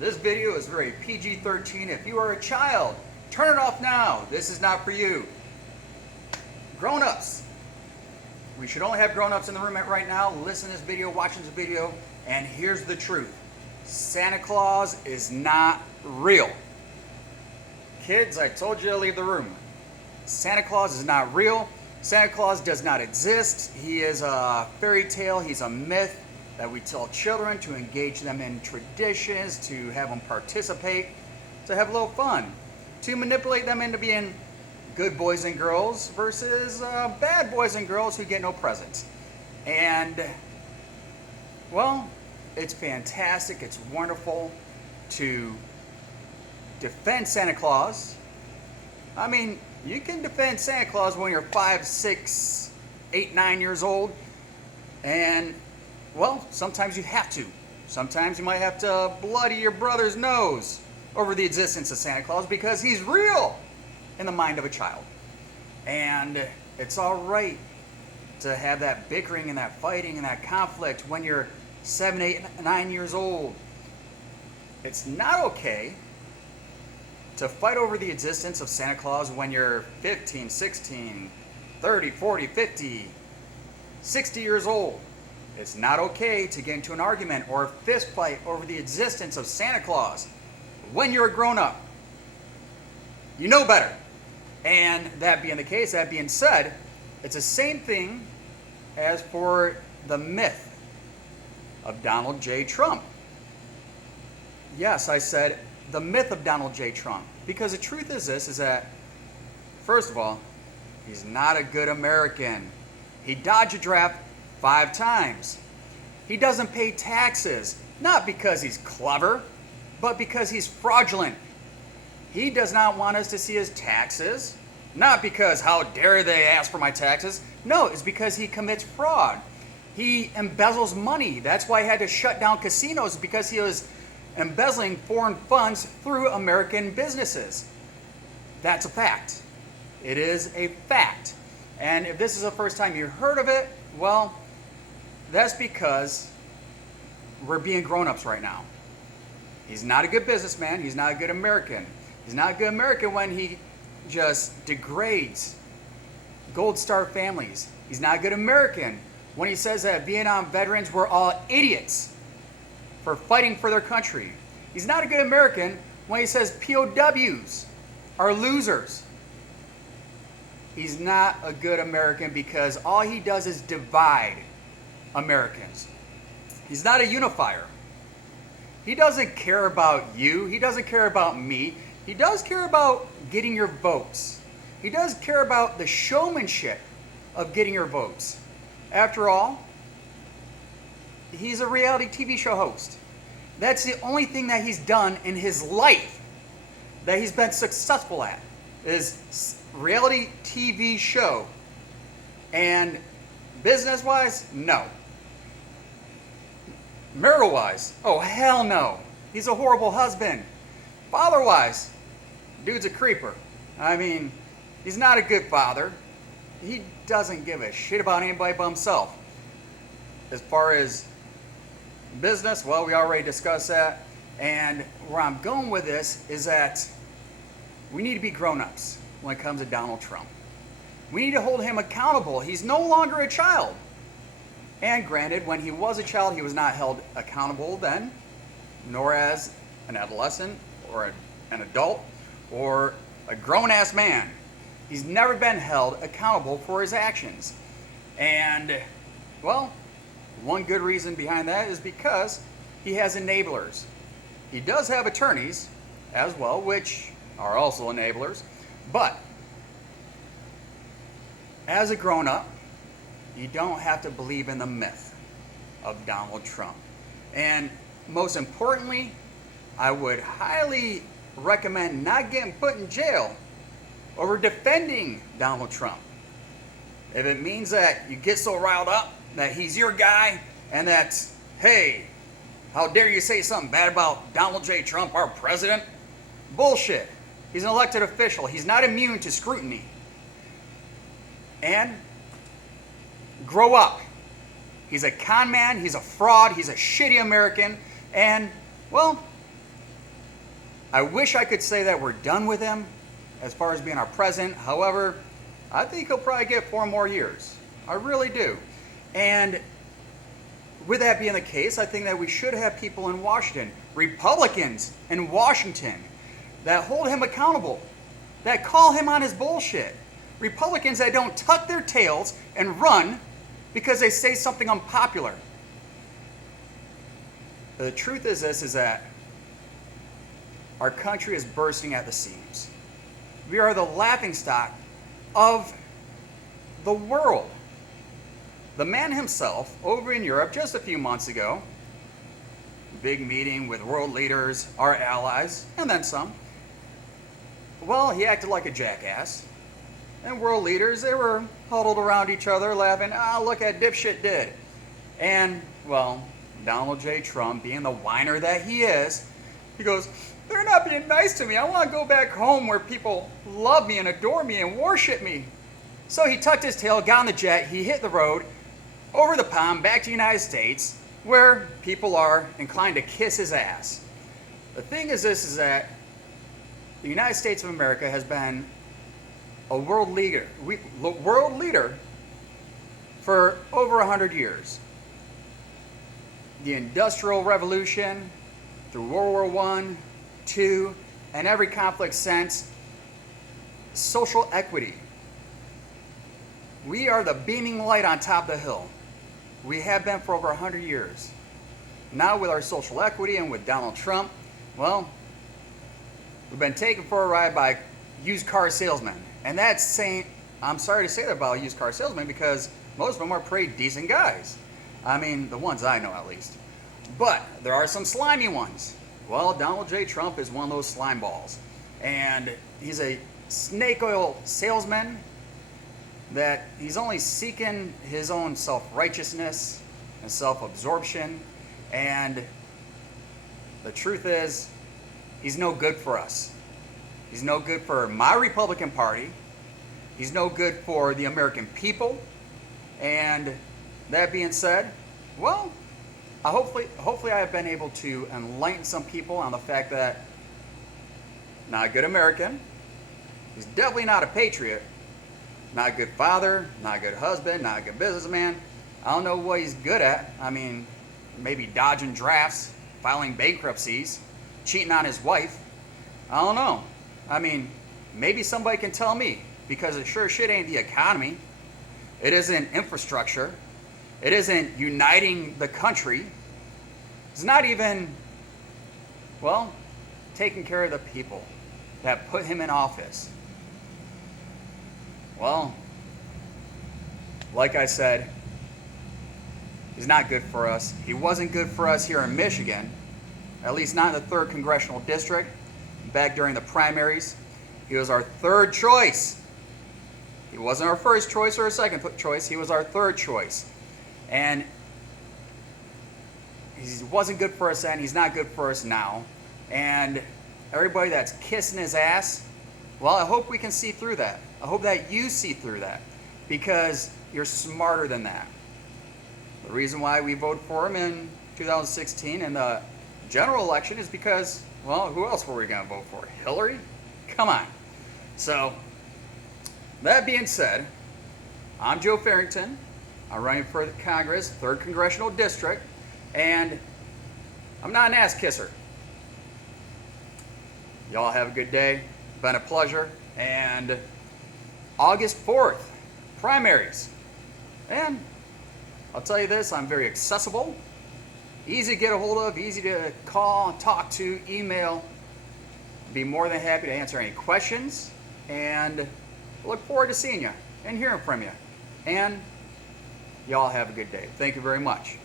This video is very PG-13. If you are a child, turn it off now. This is not for you. Grown-ups. We should only have grown-ups in the room right now. Listen to this video, watching this video, and here's the truth. Santa Claus is not real. Kids, I told you to leave the room. Santa Claus is not real. Santa Claus does not exist. He is a fairy tale. He's a myth that we tell children to engage them in traditions, to have them participate, to have a little fun, to manipulate them into being good boys and girls versus bad boys and girls who get no presents. And, well, it's fantastic. It's wonderful to defend Santa Claus. I mean, you can defend Santa Claus when you're 5, 6, 8, 9 years old. And, well, sometimes you have to. Sometimes you might have to bloody your brother's nose over the existence of Santa Claus because he's real in the mind of a child. And it's all right to have that bickering and that fighting and that conflict when you're 7, 8, 9 years old. It's not okay to fight over the existence of Santa Claus when you're 15, 16, 30, 40, 50, 60 years old. It's not okay to get into an argument or a fist fight over the existence of Santa Claus when you're a grown-up. You know better. And that being the case, that being said, it's the same thing as for the myth of Donald J. Trump. Yes, I said the myth of Donald J. Trump. Because the truth is this, is that, first of all, he's not a good American. He dodged a draft 5 times. He doesn't pay taxes, not because he's clever, but because he's fraudulent. He does not want us to see his taxes, not because how dare they ask for my taxes. No, it's because he commits fraud. He embezzles money. That's why he had to shut down casinos, because he was embezzling foreign funds through American businesses. That's a fact. It is a fact. And if this is the first time you heard of it, well, that's because we're being grown-ups right now. He's not a good businessman. He's not a good American. He's not a good American when he just degrades Gold Star families. He's not a good American when he says that Vietnam veterans were all idiots for fighting for their country. He's not a good American when he says POWs are losers. He's not a good American because all he does is divide Americans. He's not a unifier. He doesn't care about you. He doesn't care about me. He does care about getting your votes. He does care about the showmanship of getting your votes. After all, he's a reality TV show host. That's the only thing that he's done in his life that he's been successful at, is reality TV show. And business-wise, no. Marital-wise, oh hell no. He's a horrible husband. Father-wise, dude's a creeper. I mean, he's not a good father. He doesn't give a shit about anybody but himself. As far as business, well, we already discussed that. And where I'm going with this is that we need to be grown-ups when it comes to Donald Trump. We need to hold him accountable. He's no longer a child. And granted, when he was a child, he was not held accountable then, nor as an adolescent or an adult or a grown-ass man. He's never been held accountable for his actions. And, well, one good reason behind that is because he has enablers. He does have attorneys as well, which are also enablers. But as a grown-up, you don't have to believe in the myth of Donald Trump. And most importantly, I would highly recommend not getting put in jail over defending Donald Trump. If it means that you get so riled up that he's your guy and that, hey, how dare you say something bad about Donald J. Trump, our president? Bullshit. He's an elected official. He's not immune to scrutiny. And grow up. He's a con man, he's a fraud, he's a shitty American, and, well, I wish I could say that we're done with him as far as being our president. However, I think he'll probably get 4 more years. I really do. And with that being the case, I think that we should have people in Washington, Republicans in Washington, that hold him accountable, that call him on his bullshit. Republicans that don't tuck their tails and run because they say something unpopular. The truth is this, is that our country is bursting at the seams. We are the laughingstock of the world. The man himself, over in Europe just a few months ago, big meeting with world leaders, our allies, and then some. Well, he acted like a jackass. And world leaders, they were huddled around each other laughing, look at dipshit did. And, well, Donald J. Trump, being the whiner that he is, he goes, they're not being nice to me. I want to go back home where people love me and adore me and worship me. So he tucked his tail, got on the jet, he hit the road, over the pond, back to the United States, where people are inclined to kiss his ass. The thing is this, is that the United States of America has been a world leader for over 100 years. The Industrial Revolution, through World War I, II, and every conflict since, social equity. We are the beaming light on top of the hill. We have been for over 100 years. Now with our social equity and with Donald Trump, well, we've been taken for a ride by used car salesmen. And that's saying, I'm sorry to say that about used car salesmen because most of them are pretty decent guys. I mean, the ones I know at least. But there are some slimy ones. Well, Donald J. Trump is one of those slime balls. And he's a snake oil salesman that he's only seeking his own self-righteousness and self-absorption. And the truth is, he's no good for us. He's no good for my Republican Party. He's no good for the American people. And that being said, well, hopefully I have been able to enlighten some people on the fact that not a good American, he's definitely not a patriot, not a good father, not a good husband, not a good businessman. I don't know what he's good at. I mean, maybe dodging drafts, filing bankruptcies, cheating on his wife. I don't know. I mean, maybe somebody can tell me, because it sure shit ain't the economy. It isn't infrastructure. It isn't uniting the country. It's not even, well, taking care of the people that put him in office. Well, like I said, he's not good for us. He wasn't good for us here in Michigan, at least not in the 3rd Congressional District. Back during the primaries, he was our 3rd choice. He wasn't our 1st choice or our 2nd choice. He was our 3rd choice. And he wasn't good for us then. He's not good for us now. And everybody that's kissing his ass, well, I hope we can see through that. I hope that you see through that, because you're smarter than that. The reason why we voted for him in 2016 in the general election is because, well, who else were we going to vote for? Hillary? Come on. So, that being said, I'm Joe Farrington. I'm running for Congress, 3rd Congressional District, and I'm not an ass kisser. Y'all have a good day. Been a pleasure. And August 4th, primaries. And I'll tell you this, I'm very accessible, easy to get a hold of, easy to call, talk to, email. Be more than happy to answer any questions, and look forward to seeing you and hearing from you. And y'all have a good day. Thank you very much.